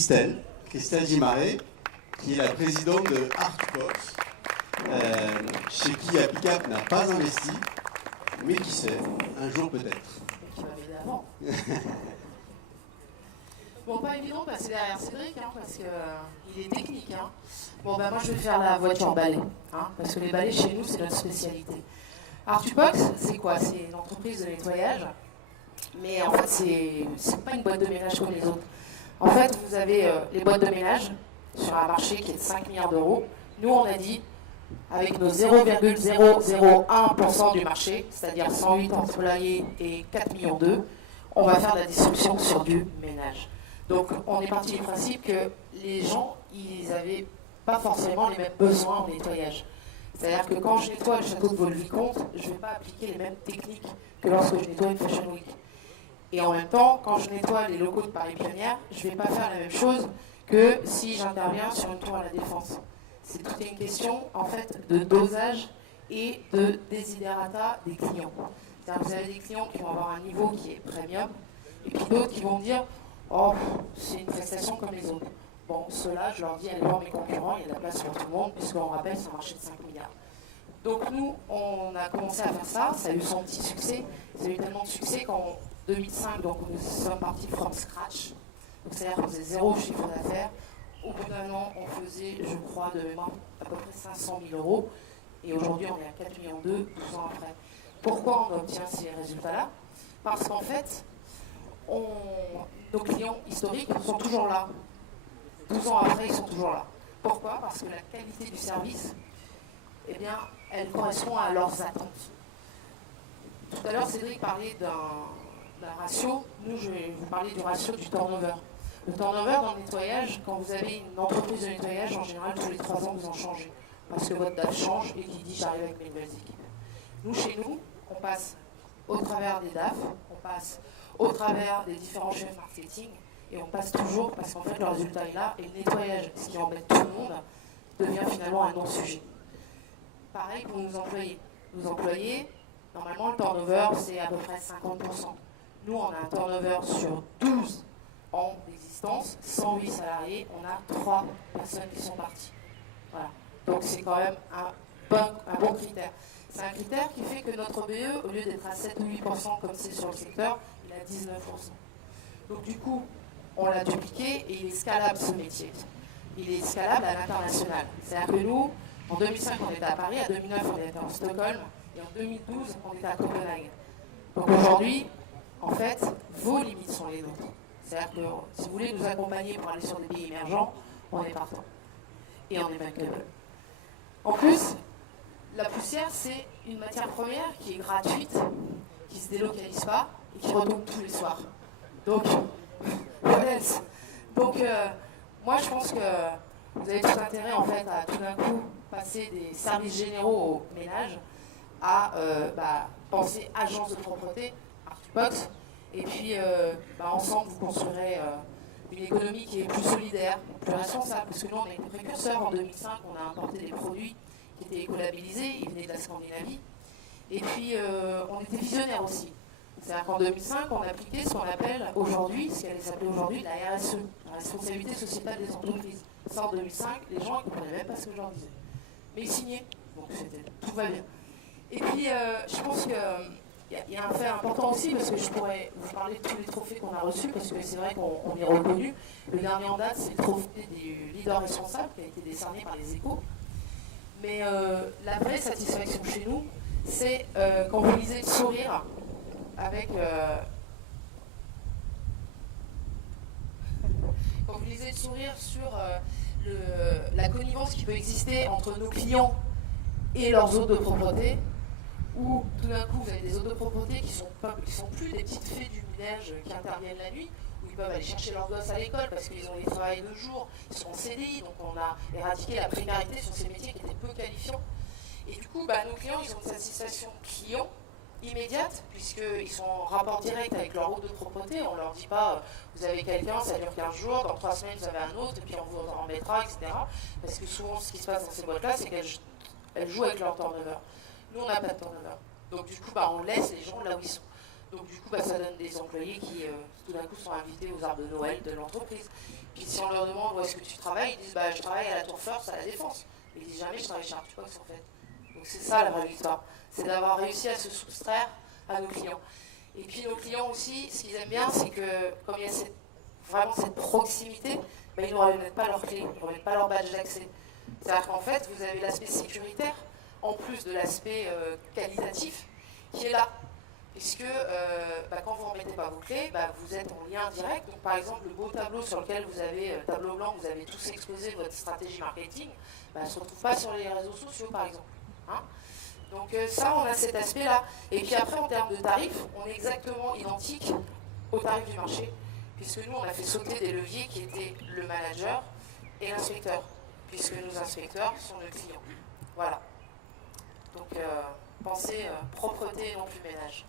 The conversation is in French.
Christelle Gimaret, qui est la présidente de Artbox, chez qui Appicap n'a pas investi, mais qui sait, un jour peut-être. Et qui m'avait aidé avant. Bon, pas évident de passer derrière Cédric, parce qu'il est technique. Bon, moi je vais faire la voiture balai, parce que les balais chez nous, c'est notre spécialité. Artubox, c'est quoi? C'est une entreprise de nettoyage, mais en fait, c'est pas une boîte de ménage comme les autres. En fait, vous avez les boîtes de ménage sur un marché qui est de 5 milliards d'euros. Nous, on a dit, avec nos 0,001% du marché, c'est-à-dire 108 employés et 4 millions d'eux, on va faire de la distribution sur du ménage. Donc, on est parti du principe que les gens, ils n'avaient pas forcément les mêmes besoins en nettoyage. C'est-à-dire que quand je nettoie le château de Vaux-le-Vicomte, je ne vais pas appliquer les mêmes techniques que lorsque je nettoie une Fashion Week. Et en même temps, quand je nettoie les locaux de Paris Pionnière, je ne vais pas faire la même chose que si j'interviens sur une tour à la Défense. C'est toute une question, en fait, de dosage et de desiderata des clients. C'est-à-dire que vous avez des clients qui vont avoir un niveau qui est premium, et puis d'autres qui vont dire « Oh, c'est une prestation comme les autres ». Bon, ceux-là, je leur dis, allez voir mes concurrents, il y a de la place pour tout le monde, puisqu'on rappelle, c'est un marché de 5 milliards. Donc nous, on a commencé à faire ça, ça a eu son petit succès. Ça a eu tellement de succès qu'en 2005, donc nous sommes partis from scratch. Donc c'est-à-dire qu'on faisait 0 chiffre d'affaires. Au bout d'un an, on faisait, je crois, de mémoire, à peu près 500 000 euros. Et aujourd'hui, on est à 4 millions 12 ans après. Pourquoi on obtient ces résultats-là? Parce qu'en fait, nos clients historiques sont toujours là. 12 ans après, ils sont toujours là. Pourquoi? Parce que la qualité du service, eh bien, elle correspond à leurs attentes. Tout à l'heure, Cédric parlait d'un ratio. Nous, je vais vous parler du ratio du turnover. Le turnover dans le nettoyage, quand vous avez une entreprise de nettoyage, en général, tous les 3 ans, vous en changez. Parce que votre DAF change et qui dit j'arrive avec mes nouvelles équipes. Nous, chez nous, on passe au travers des DAF, on passe au travers des différents chefs marketing, et on passe toujours parce qu'en fait le résultat est là et le nettoyage, ce qui embête tout le monde, devient finalement un non-sujet. Pareil pour nos employés. Nos employés, normalement le turnover c'est à peu près 50%. Nous on a un turnover sur 12 ans d'existence, 108 salariés, on a 3 personnes qui sont parties. Voilà. Donc c'est quand même un bon critère. C'est un critère qui fait que notre BE, au lieu d'être à 7 ou 8% comme c'est sur le secteur, il a 19%. Donc du coup, on l'a dupliqué et il est scalable ce métier. Il est scalable à l'international. C'est-à-dire que nous, en 2005, on était à Paris, en 2009, on était en Stockholm, et en 2012, on était à Copenhague. Donc aujourd'hui, en fait, vos limites sont les nôtres. C'est-à-dire que si vous voulez nous accompagner pour aller sur des pays émergents, on est partant. Et on est bankable. En plus, la poussière, c'est une matière première qui est gratuite, qui ne se délocalise pas et qui retombe tous les soirs. Donc, moi je pense que vous avez tout intérêt en fait à tout d'un coup passer des services généraux au ménage à penser agence de propreté, Artubox, et puis ensemble vous construirez une économie qui est plus solidaire, plus responsable, parce que nous on est précurseurs. En 2005 on a importé des produits qui étaient écolabellisés, ils venaient de la Scandinavie, et puis on était visionnaires aussi. C'est-à-dire qu'en 2005, on appliquait ce qu'on appelle aujourd'hui, ce qu'elle s'appelait aujourd'hui la RSE, la responsabilité sociétale des entreprises. Ça, en 2005, les gens ne comprenaient même pas ce que je leur disais. Mais ils signaient, donc tout va bien. Et puis, je pense qu'il y a un fait important aussi, parce que je pourrais vous parler de tous les trophées qu'on a reçus, parce que c'est vrai qu'on est reconnu. Le dernier en date, c'est le trophée du leader responsable, qui a été décerné par les Échos. Mais la vraie satisfaction chez nous, c'est quand vous lisez Sourire, avec quand vous lisez le sourire sur la connivence qui peut exister entre nos clients et leurs hôtes de propreté, où tout d'un coup vous avez des hôtes de propreté qui sont plus des petites fées du village qui interviennent la nuit, où ils peuvent aller chercher leurs gosses à l'école parce qu'ils ont les travails de jour, ils sont en CDI, donc on a éradiqué la précarité sur ces métiers qui étaient peu qualifiants. Et du coup, nos clients, ils ont une satisfaction client immédiate, puisqu'ils sont en rapport direct avec leur hôte de propreté. On ne leur dit pas, vous avez quelqu'un, ça dure 15 jours, dans 3 semaines vous avez un autre, et puis on vous en remettra, etc. Parce que souvent, ce qui se passe dans ces boîtes-là, c'est qu'elles jouent avec leur turnover. Nous, on n'a pas de turnover. Donc du coup, on laisse les gens là où ils sont. Donc du coup, ça donne des employés qui, tout d'un coup, sont invités aux arbres de Noël de l'entreprise. Puis si on leur demande où est-ce que tu travailles, ils disent bah, je travaille à la Tour First, à la Défense. Mais ils disent jamais je travaille chez Artbox en fait. Donc c'est ça la vraie victoire, c'est d'avoir réussi à se soustraire à nos clients. Et puis nos clients aussi, ce qu'ils aiment bien, c'est que comme il y a vraiment cette proximité, ben, ils ne remettent pas leur clé, ils ne remettent pas leur badge d'accès. C'est-à-dire qu'en fait, vous avez l'aspect sécuritaire, en plus de l'aspect qualitatif, qui est là. Puisque quand vous ne remettez pas vos clés, vous êtes en lien direct. Donc, par exemple, le beau tableau sur lequel vous avez, tableau blanc, vous avez tous exposé votre stratégie marketing, ne se retrouve pas sur les réseaux sociaux, par exemple. Hein. Donc ça, on a cet aspect-là. Et puis après, en termes de tarifs, on est exactement identique aux tarifs du marché, puisque nous, on a fait sauter des leviers qui étaient le manager et l'inspecteur, puisque nos inspecteurs sont nos clients. Voilà. Donc, pensez propreté et non plus ménage.